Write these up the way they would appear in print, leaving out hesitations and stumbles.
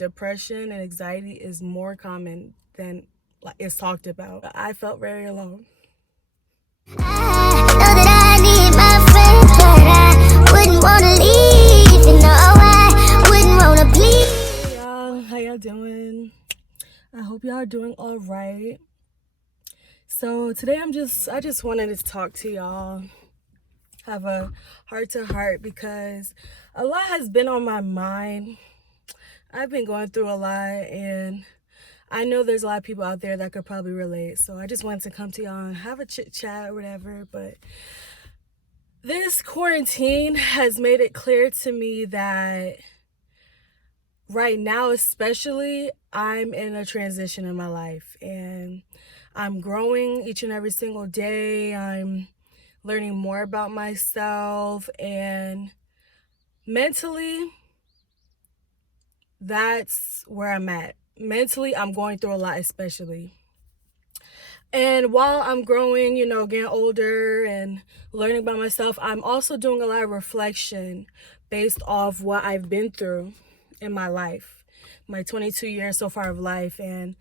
depression and anxiety is more common than like it's talked about. I felt very alone. I know that I need my friends, but I wouldn't wanna leave. You know, I wouldn't wanna please. Hey y'all, how y'all doing? I hope y'all are doing all right. So today I just wanted to talk to y'all, have a heart to heart, because a lot has been on my mind. I've been going through a lot, and I know there's a lot of people out there that could probably relate. So I just wanted to come to y'all and have a chit chat or whatever. But this quarantine has made it clear to me that right now, especially, I'm in a transition in my life, and I'm growing each and every single day. I'm learning more about myself, and mentally, that's where I'm at. Mentally, I'm going through a lot, especially. And while I'm growing, getting older and learning about myself, I'm also doing a lot of reflection based off what I've been through in my life, my 22 years so far of life. And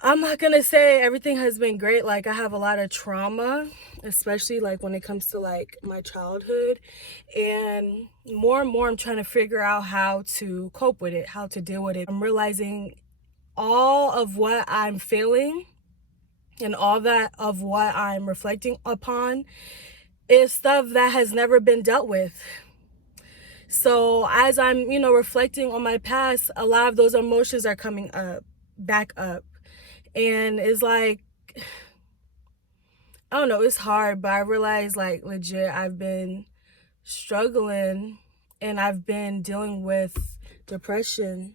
I'm not gonna say everything has been great. Like, I have a lot of trauma, especially like when it comes to like my childhood, and more I'm trying to figure out how to cope with it, how to deal with it. I'm realizing all of what I'm feeling and all that of what I'm reflecting upon is stuff that has never been dealt with. So as I'm, reflecting on my past, a lot of those emotions are coming back up. And it's like, I don't know, it's hard, but I realize, like, legit, I've been struggling and I've been dealing with depression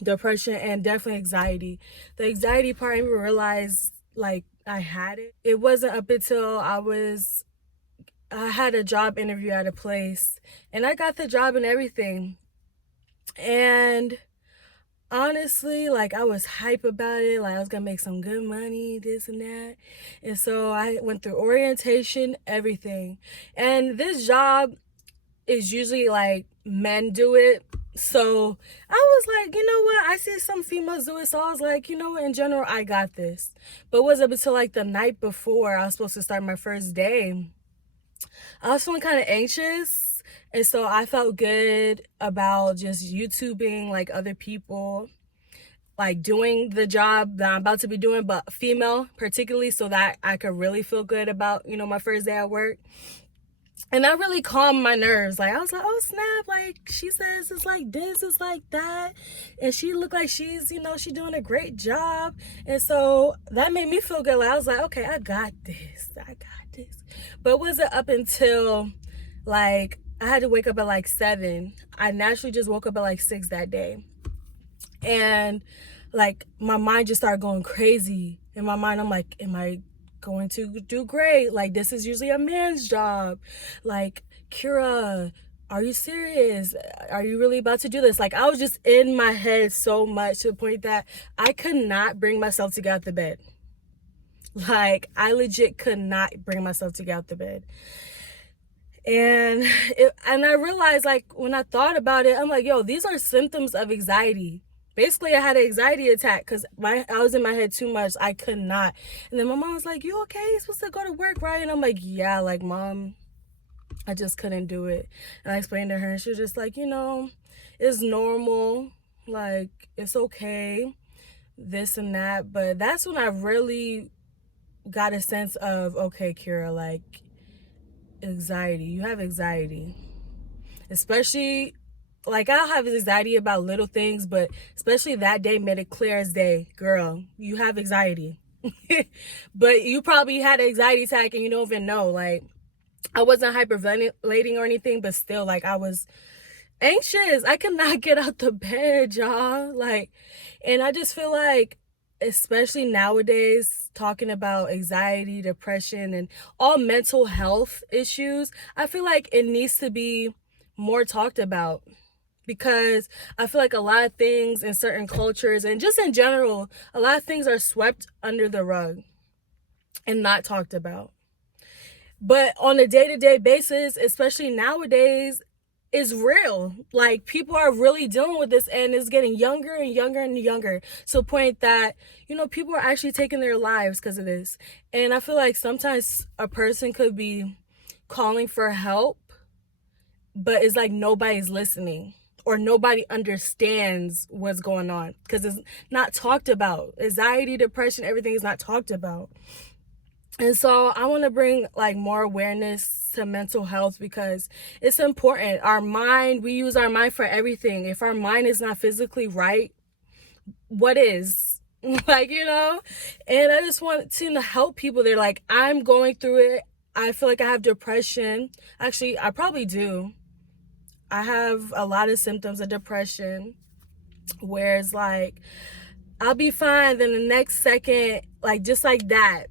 and definitely anxiety. The anxiety part, I didn't even realize, like, I had it. It wasn't up until I had a job interview at a place, and I got the job and everything. And honestly, like, I was hype about it, like I was gonna make some good money, this and that. And so I went through orientation, everything. And this job is usually like men do it. So I was like, you know what? I see some females do it. So I was like, you know what? In general, I got this. But it wasn't until like the night before I was supposed to start my first day, I was feeling kind of anxious. And so I felt good about just YouTubing like other people, like doing the job that I'm about to be doing, but female particularly, so that I could really feel good about, my first day at work. And that really calmed my nerves. Like, I was like, oh snap, like, she says it's like this, it's like that, and she looked like she's doing a great job. And so that made me feel good. Like, I was like, okay, I got this. But it wasn't up until like I had to wake up at like 7. I naturally just woke up at like 6 that day, and like my mind just started going crazy. In my mind, I'm like, am I going to do great? Like, this is usually a man's job. Like, Kyra, are you serious? Are you really about to do this? Like, I was just in my head so much to the point that I could not bring myself to get out the bed. Like, I legit could not bring myself to get out the bed. And I realized, like, when I thought about it, I'm like, yo, these are symptoms of anxiety. Basically, I had an anxiety attack because I was in my head too much. I could not. And then my mom was like, you okay? You're supposed to go to work, right? And I'm like, yeah, like, Mom, I just couldn't do it. And I explained to her, and she was just like, it's normal. Like, it's okay, this and that. But that's when I really got a sense of, okay, Kyra, like, anxiety. You have anxiety. Especially, like, I'll have anxiety about little things, but especially that day made it clear as day. Girl, you have anxiety. But you probably had an anxiety attack and you don't even know. Like, I wasn't hyperventilating or anything, but still, like, I was anxious. I could not get out the bed, y'all. Like, and I just feel like, especially nowadays, talking about anxiety, depression, and all mental health issues, I feel like it needs to be more talked about, because I feel like a lot of things in certain cultures and just in general, a lot of things are swept under the rug and not talked about. But on a day-to-day basis, especially nowadays, is real. Like, people are really dealing with this, and it's getting younger and younger and younger, to the point that, people are actually taking their lives because of this. And I feel like sometimes a person could be calling for help, but it's like nobody's listening, or nobody understands what's going on, because it's not talked about. Anxiety, depression, everything is not talked about. And so I want to bring like more awareness to mental health, because it's important. Our mind, we use our mind for everything. If our mind is not physically right, what is? Like, and I just want to help people. They're like, I'm going through it. I feel like I have depression. Actually, I probably do. I have a lot of symptoms of depression, where it's like, I'll be fine, then the next second, like, just like that,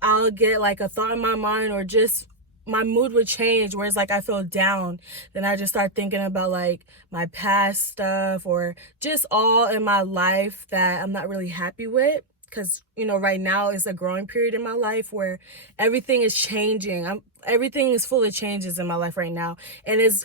I'll get like a thought in my mind, or just my mood would change, where it's like I feel down. Then I just start thinking about like my past stuff, or just all in my life that I'm not really happy with. Because, right now is a growing period in my life where everything is changing. Everything is full of changes in my life right now. And it's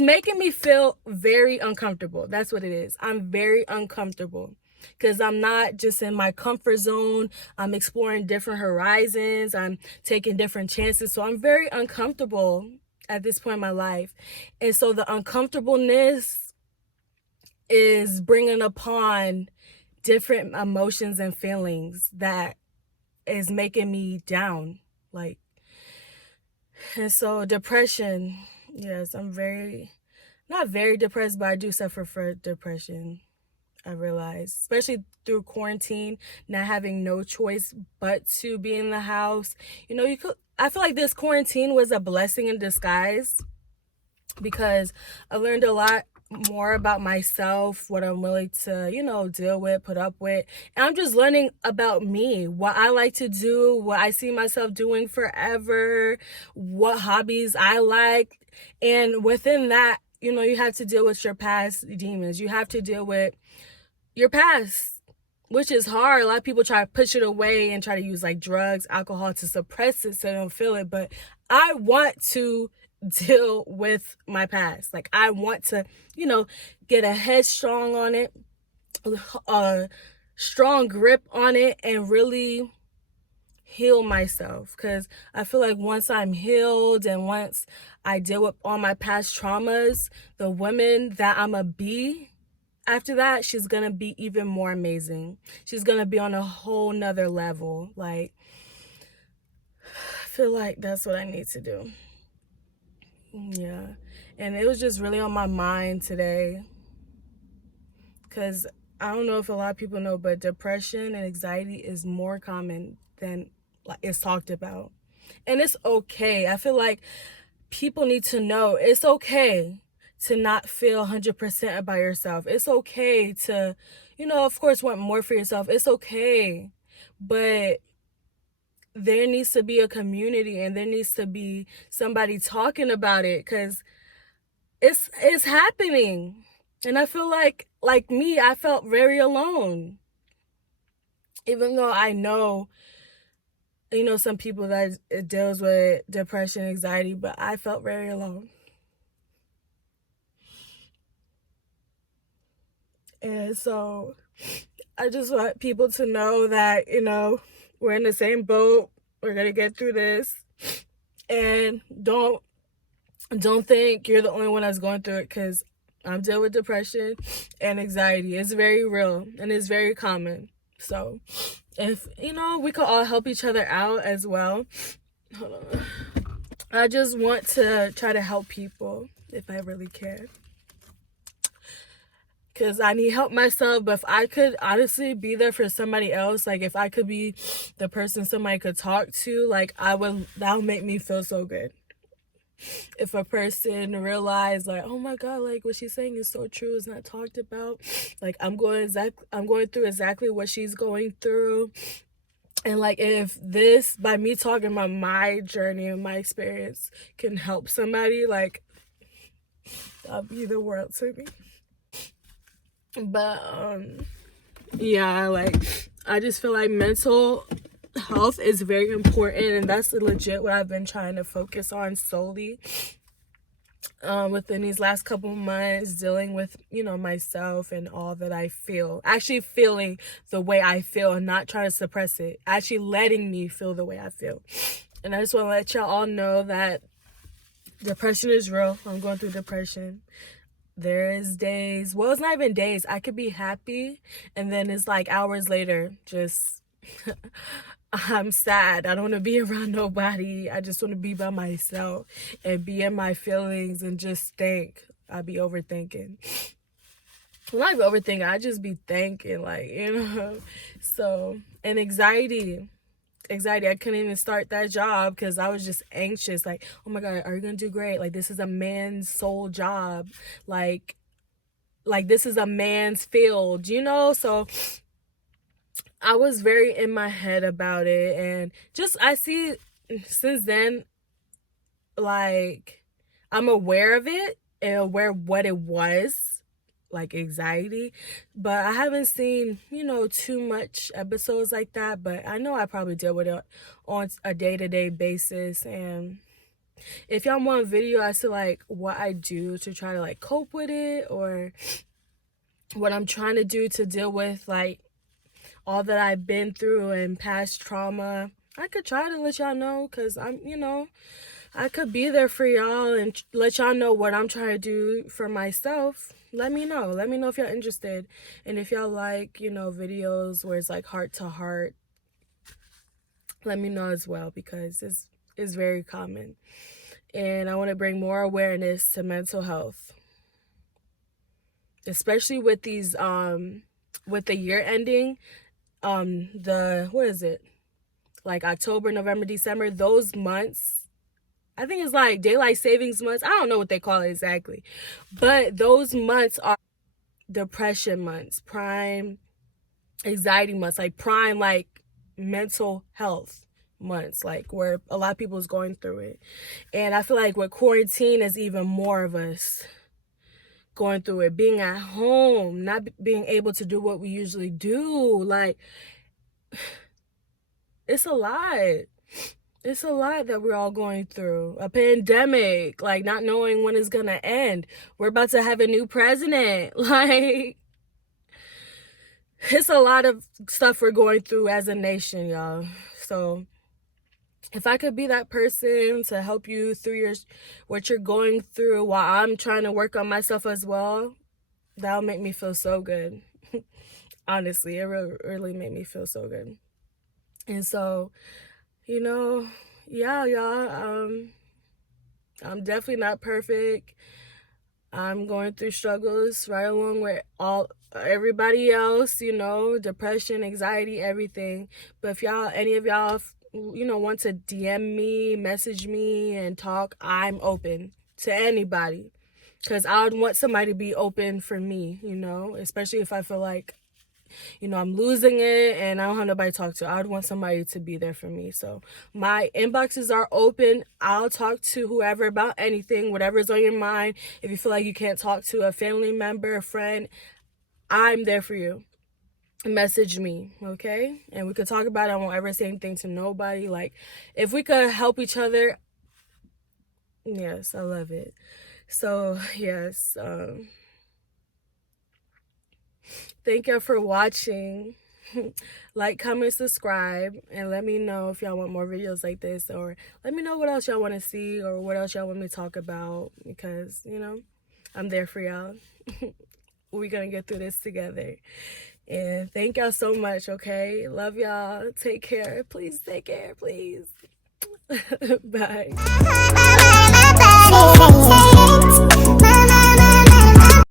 making me feel very uncomfortable. That's what it is. I'm very uncomfortable, because I'm not just in my comfort zone. I'm exploring different horizons. I'm taking different chances. So I'm very uncomfortable at this point in my life. And so the uncomfortableness is bringing upon different emotions and feelings that is making me down. Like, and so depression, yes, I'm not very depressed, but I do suffer from depression. I realize, especially through quarantine, not having no choice but to be in the house. I feel like this quarantine was a blessing in disguise, because I learned a lot more about myself, what I'm willing to, deal with, put up with. And I'm just learning about me, what I like to do, what I see myself doing forever, what hobbies I like. And within that, you have to deal with your past demons. You have to deal with your past, which is hard. A lot of people try to push it away and try to use like drugs, alcohol to suppress it so they don't feel it. But I want to deal with my past. Like, I want to, get a headstrong on it, a strong grip on it, and really heal myself. Because I feel like once I'm healed, and once I deal with all my past traumas, the woman that I'm a be after that, she's gonna be even more amazing. She's gonna be on a whole nother level. Like, I feel like that's what I need to do. Yeah. And it was just really on my mind today, because I don't know if a lot of people know, but depression and anxiety is more common than it's talked about. And it's okay. I feel like people need to know it's okay to not feel 100% about yourself. It's okay to, of course, want more for yourself. It's okay. But there needs to be a community, and there needs to be somebody talking about it, because it's happening. And I feel like me, I felt very alone. Even though I know, some people that it deals with depression, anxiety, but I felt very alone. And so I just want people to know that, we're in the same boat. We're going to get through this. And don't think you're the only one that's going through it, because I'm dealing with depression and anxiety. It's very real, and it's very common. So if, we could all help each other out as well. Hold on. I just want to try to help people if I really can, because I need help myself. But if I could honestly be there for somebody else, like if I could be the person somebody could talk to, like that would make me feel so good. If a person realized, like, oh my God, like what she's saying is so true, it's not talked about. Like, I'm going through exactly what she's going through. And like, if this, by me talking about my journey and my experience, can help somebody, like, that'll be the world to me. But yeah, like, I just feel like mental health is very important, and that's legit what I've been trying to focus on solely. within these last couple months, dealing with, you know, myself and all that I feel. Actually feeling the way I feel and not trying to suppress it. Actually letting me feel the way I feel. And I just want to let y'all all know that depression is real. I'm going through depression. There is days, well, it's not even days. I could be happy and then it's like hours later, just I'm sad. I don't want to be around nobody. I just want to be by myself and be in my feelings and just think. I be overthinking. Well, not even overthinking. I just be thinking, like, you know. So, and anxiety. I couldn't even start that job because I was just anxious. Like, oh my God, are you gonna do great? Like, this is a man's sole job. Like this is a man's field, you know. So I was very in my head about it, and just I see since then, like, I'm aware of it and aware what it was, like anxiety, but I haven't seen, you know, too much episodes like that. But I know I probably deal with it on a day-to-day basis. And if y'all want a video as to like what I do to try to like cope with it, or what I'm trying to do to deal with like all that I've been through and past trauma, I could try to let y'all know, because I'm, you know, I could be there for y'all and let y'all know what I'm trying to do for myself. Let me know if y'all interested. And if y'all like, you know, videos where it's like heart to heart, let me know as well, because it's very common. And I want to bring more awareness to mental health, especially with these with the year ending, what is it, like October, November, December, those months, I think it's like daylight savings months. I don't know what they call it exactly, but those months are depression months, prime anxiety months, like prime like mental health months, like where a lot of people is going through it. And I feel like with quarantine is even more of us going through it, being at home, not being able to do what we usually do. Like, it's a lot. It's a lot that we're all going through. A pandemic, like not knowing when it's gonna end. We're about to have a new president. Like, it's a lot of stuff we're going through as a nation, y'all. So if I could be that person to help you through what you're going through while I'm trying to work on myself as well, that'll make me feel so good. Honestly, it really made me feel so good. And so, you know, yeah, y'all, I'm definitely not perfect. I'm going through struggles right along with everybody else, you know, depression, anxiety, everything. But if any of y'all, you know, want to DM me, message me and talk, I'm open to anybody, because I would want somebody to be open for me, you know, especially if I feel like, you know, I'm losing it and I don't have nobody to talk to. I would want somebody to be there for me. So my inboxes are open. I'll talk to whoever about anything, whatever's on your mind. If you feel like you can't talk to a family member, a friend, I'm there for you. Message me, okay? And we could talk about it. I won't ever say anything to nobody. Like, if we could help each other, yes, I love it. So, yes, thank y'all for watching. Like, comment, subscribe, and let me know if y'all want more videos like this, or let me know what else y'all want to see, or what else y'all want me to talk about, because, you know, I'm there for y'all. We're gonna get through this together. And thank y'all so much, okay? Love y'all. Take care. Please take care, please. Bye.